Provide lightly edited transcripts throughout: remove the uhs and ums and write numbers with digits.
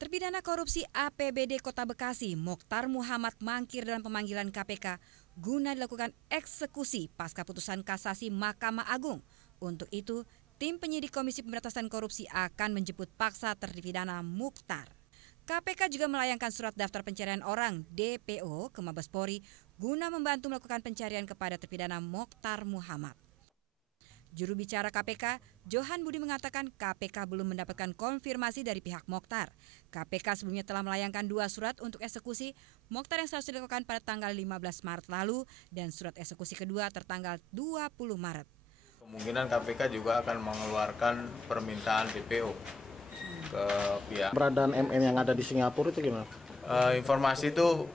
Terpidana korupsi APBD Kota Bekasi, Mokhtar Muhammad mangkir dalam pemanggilan KPK guna dilakukan eksekusi pasca putusan kasasi Mahkamah Agung. Untuk itu, tim penyidik Komisi Pemberantasan Korupsi akan menjemput paksa terpidana Mokhtar. KPK juga melayangkan surat daftar pencarian orang DPO ke Mabes Polri guna membantu melakukan pencarian kepada terpidana Mokhtar Muhammad. Juru bicara KPK, Johan Budi mengatakan KPK belum mendapatkan konfirmasi dari pihak Mokhtar. KPK sebelumnya telah melayangkan 2 surat untuk eksekusi Mokhtar yang seharusnya dilakukan pada tanggal 15 Maret lalu dan surat eksekusi kedua tertanggal 20 Maret. Kemungkinan KPK juga akan mengeluarkan permintaan DPO ke pihak. Keberadaan MM yang ada di Singapura itu gimana? Informasi itu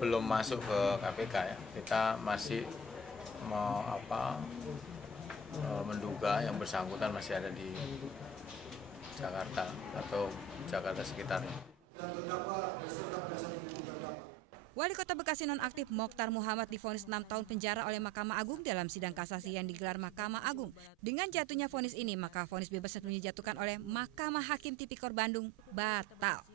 belum masuk ke KPK ya. Kita masih menduga yang bersangkutan masih ada di Jakarta atau Jakarta sekitarnya. Wali Kota Bekasi nonaktif Mokhtar Muhammad divonis 6 tahun penjara oleh Mahkamah Agung dalam sidang kasasi yang digelar Mahkamah Agung. Dengan jatuhnya vonis ini, maka vonis bebas yang dijatuhkan oleh Mahkamah Hakim Tipikor Bandung batal.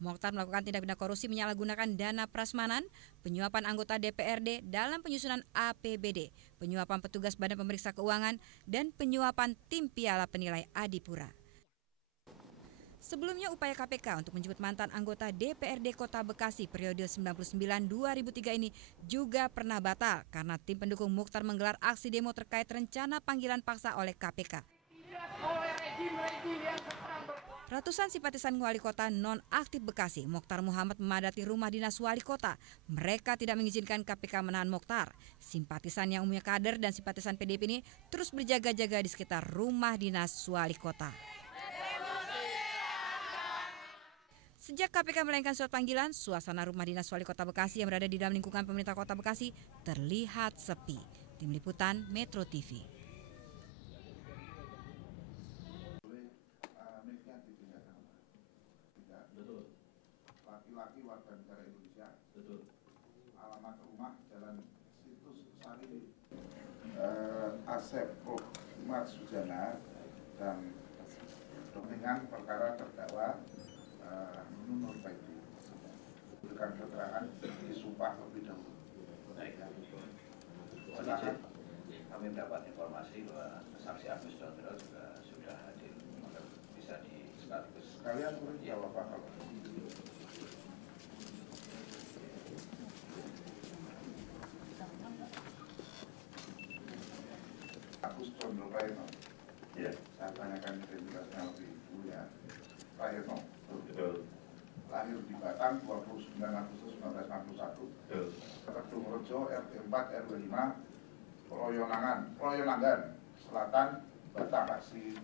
Mokhtar melakukan tindak pidana korupsi menyalahgunakan dana prasmanan, penyuapan anggota DPRD dalam penyusunan APBD, penyuapan petugas Badan Pemeriksa Keuangan, dan penyuapan tim Piala Penilai Adipura. Sebelumnya upaya KPK untuk menjemput mantan anggota DPRD Kota Bekasi periode 99-2003 ini juga pernah batal karena tim pendukung Mokhtar menggelar aksi demo terkait rencana panggilan paksa oleh KPK. Ratusan simpatisan wali kota non-aktif Bekasi, Mokhtar Muhammad memadati rumah dinas wali kota. Mereka tidak mengizinkan KPK menahan Mokhtar. Simpatisan yang umumnya kader dan simpatisan PDIP ini terus berjaga-jaga di sekitar rumah dinas wali kota. Sejak KPK melayangkan surat panggilan, suasana rumah dinas wali kota Bekasi yang berada di dalam lingkungan pemerintah kota Bekasi terlihat sepi. Tim Liputan Metro TV. Laki-laki warga negara Indonesia. Betul. Alamat rumah Jalan Situs Sari Asep Ahmad Sujana dan dengan perkara terdakwa Nur Baiti. Berikan keterangan disumpah lebih dahulu. Baik. Silakan. Kami mendapat informasi bahwa saksi Agus Dondro juga sudah hadir. Maka bisa sekaligus sekalian jawab apa? Agus Dondro Praetno. Ya. Saya tanyakan identitasnya lebih dulu ya. Praetno. Betul. Lahir di Batang 29 Agustus 1961. Betul. Kedung Rejo RT 4 RW 5 Proyonangan Selatan Batang, aksi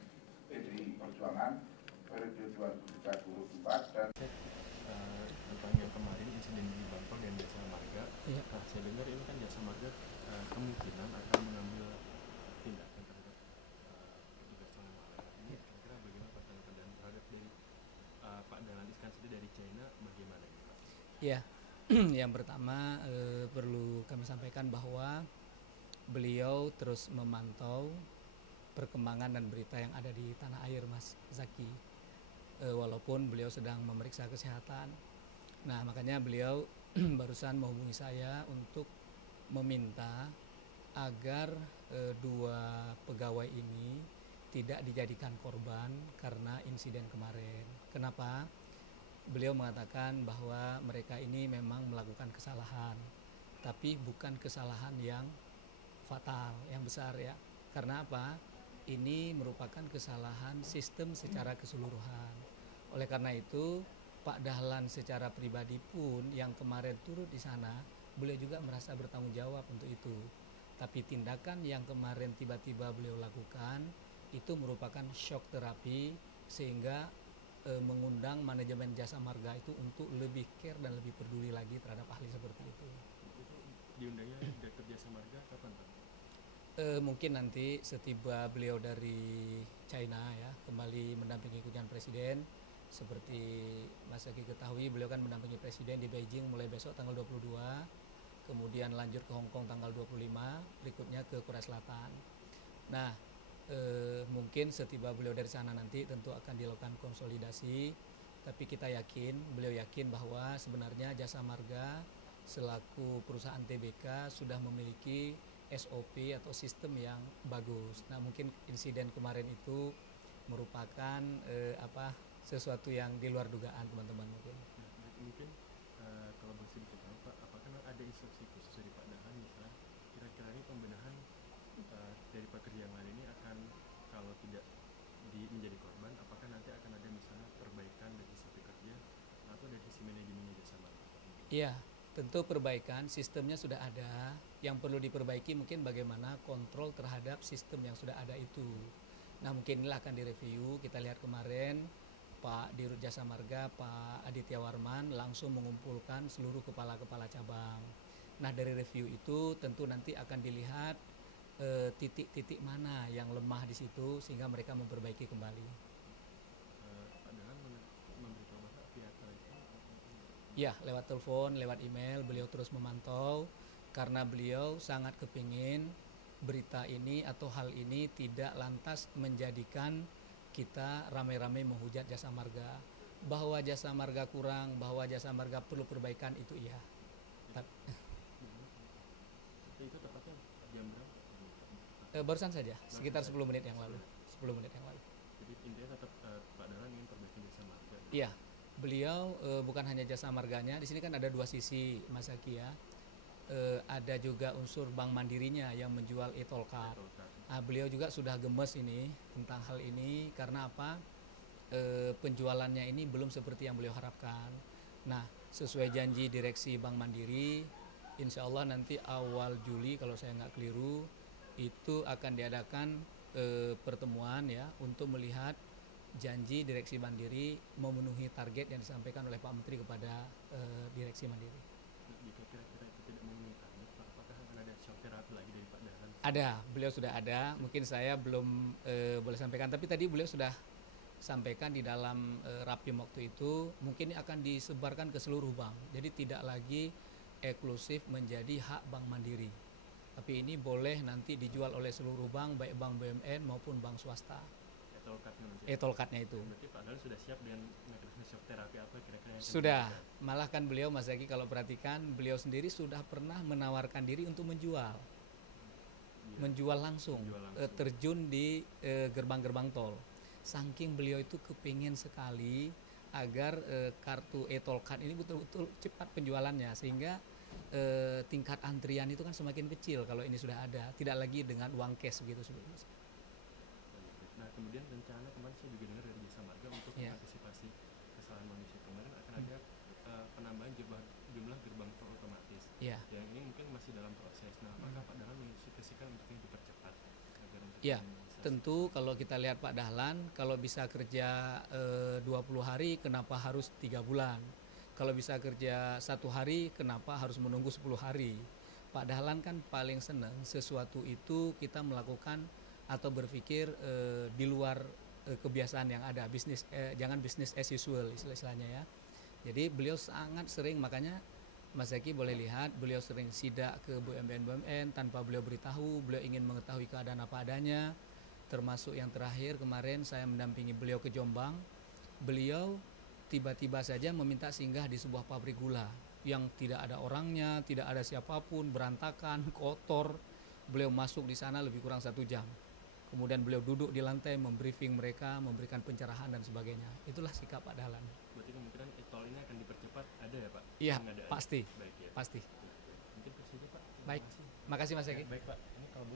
PDI Perjuangan periode 2003-2024 dan tentang yang kemarin insiden di Bangkok dan Jasa Marga. Iya. Nah, saya dengar ini kan Jasa Marga kemungkinan akan mengambil tindakan terhadap petugas pengelola. Ini kira-kira bagaimana Pak tanggapan dan Ya, yang pertama perlu kami sampaikan bahwa beliau terus memantau perkembangan dan berita yang ada di tanah air, Mas Zaki. Walaupun beliau sedang memeriksa kesehatan. Nah, makanya beliau barusan menghubungi saya untuk meminta agar dua pegawai ini tidak dijadikan korban karena insiden kemarin. Kenapa? Beliau mengatakan bahwa mereka ini memang melakukan kesalahan, tapi bukan kesalahan yang fatal, yang besar ya. Karena apa? Ini merupakan kesalahan sistem secara keseluruhan. Oleh karena itu, Pak Dahlan secara pribadi pun yang kemarin turut di sana, beliau juga merasa bertanggung jawab untuk itu. Tapi tindakan yang kemarin tiba-tiba beliau lakukan itu merupakan shock terapi, sehingga mengundang manajemen Jasa Marga itu untuk lebih care dan lebih peduli lagi terhadap ahli seperti itu. Diundangnya Direktur Jasa Marga kapan, Pak? Mungkin nanti setiba beliau dari China ya, kembali mendampingi kunjungan Presiden. Seperti Mas Zaki ketahui, beliau kan mendampingi Presiden di Beijing mulai besok tanggal 22, kemudian lanjut ke Hong Kong tanggal 25, berikutnya ke Korea Selatan. Nah, mungkin setiba beliau dari sana nanti tentu akan dilakukan konsolidasi, tapi kita yakin, beliau yakin bahwa sebenarnya Jasa Marga selaku perusahaan TBK sudah memiliki SOP atau sistem yang bagus. Nah, mungkin insiden kemarin itu merupakan sesuatu yang di luar dugaan teman-teman mungkin. Nah, mungkin kalau masih diketahui Pak, apakah ada instruksi khusus dari Pak Dahlan misalnya kira-kira ini pembenahan dari pekerja yang lain ini akan, kalau tidak menjadi korban, apakah nanti akan ada misalnya perbaikan dari sisi pekerja atau dari sisi manajemen Jasa Marga? Iya, tentu perbaikan sistemnya sudah ada. Yang perlu diperbaiki mungkin bagaimana kontrol terhadap sistem yang sudah ada itu. Nah, mungkin inilah akan direview. Kita lihat kemarin Pak Dirut Jasa Marga, Pak Aditya Warman langsung mengumpulkan seluruh kepala-kepala cabang. Nah, dari review itu tentu nanti akan dilihat titik-titik mana yang lemah di situ sehingga mereka memperbaiki kembali. Pak Dahlan memberitahu Bapak via telepon? Ya, lewat telepon, lewat email, beliau terus memantau karena beliau sangat kepingin berita ini atau hal ini tidak lantas menjadikan kita ramai-ramai menghujat Jasa Marga. Bahwa Jasa Marga kurang, bahwa Jasa Marga perlu perbaikan itu iya. Itu tepatnya jam berapa? Barusan saja, sekitar 10 menit yang lalu. 10 menit yang lalu. Jadi intinya tetap Pak Dahlan ingin perbaiki Jasa Marga. Iya, beliau bukan hanya Jasa Marganya. Di sini kan ada dua sisi, Mas Zaki ya. Ada juga unsur Bank Mandirinya yang menjual e-tol card. Nah, beliau juga sudah gemes ini tentang hal ini karena apa? Penjualannya ini belum seperti yang beliau harapkan. Nah, sesuai janji direksi Bank Mandiri, insya Allah nanti awal Juli kalau saya nggak keliru itu akan diadakan pertemuan ya untuk melihat janji direksi Mandiri memenuhi target yang disampaikan oleh Pak Menteri kepada direksi Mandiri. Jika kira-kira itu tidak memenuhi target, apakah akan ada shock terapi lagi dari Pak Dahlan? Ada, beliau sudah ada. Mungkin saya belum boleh sampaikan, tapi tadi beliau sudah sampaikan di dalam Rapim waktu itu, mungkin ini akan disebarkan ke seluruh bank. Jadi tidak lagi eksklusif menjadi hak Bank Mandiri. Tapi ini boleh nanti dijual oleh seluruh bank, baik bank BUMN maupun bank swasta. E-tol card-nya itu. Berarti Pak Dahlan sudah siap dengan mekanisme shock terapi apa kira-kira yang sudah. Malah kan beliau, Mas Zaki, kalau perhatikan, beliau sendiri sudah pernah menawarkan diri untuk menjual. Menjual langsung. Terjun di gerbang-gerbang tol. Saking beliau itu kepingin sekali agar kartu e-tol card ini betul-betul cepat penjualannya, sehingga tingkat antrian itu kan semakin kecil kalau ini sudah ada, tidak lagi dengan uang cash begitu sebetulnya. Nah, kemudian rencana kemarin saya juga dengar dari Jasa Marga untuk mengantisipasi kesalahan manusia kemarin akan ada penambahan jumlah gerbang tol otomatis. Yang ini mungkin masih dalam proses. Nah, apakah Pak Dahlan menginstruksikan untuk ini dipercepat? Ya, tentu kalau kita lihat Pak Dahlan, kalau bisa kerja 20 hari, kenapa harus 3 bulan? Kalau bisa kerja 1 hari, kenapa harus menunggu 10 hari? Pak Dahlan kan paling senang sesuatu itu kita melakukan atau berpikir di luar kebiasaan yang ada, jangan bisnis as usual istilahnya ya. Jadi beliau sangat sering, makanya Mas Zaki boleh lihat beliau sering sidak ke BUMN tanpa beliau beritahu. Beliau ingin mengetahui keadaan apa adanya. Termasuk yang terakhir kemarin saya mendampingi beliau ke Jombang. Beliau tiba-tiba saja meminta singgah di sebuah pabrik gula yang tidak ada orangnya, tidak ada siapapun, berantakan, kotor. Beliau masuk di sana lebih kurang 1 jam. Kemudian beliau duduk di lantai membriefing mereka, memberikan pencerahan dan sebagainya. Itulah sikap Pak Dahlan. Berarti kemungkinan tol ini akan dipercepat, ada ya Pak? Iya, Ada. pasti. Baik ya. Pasti. Mungkin ke situ Pak. Terima Baik. kasih. Makasih Mas Ya, Zaki. baik Pak. Ini kalau boleh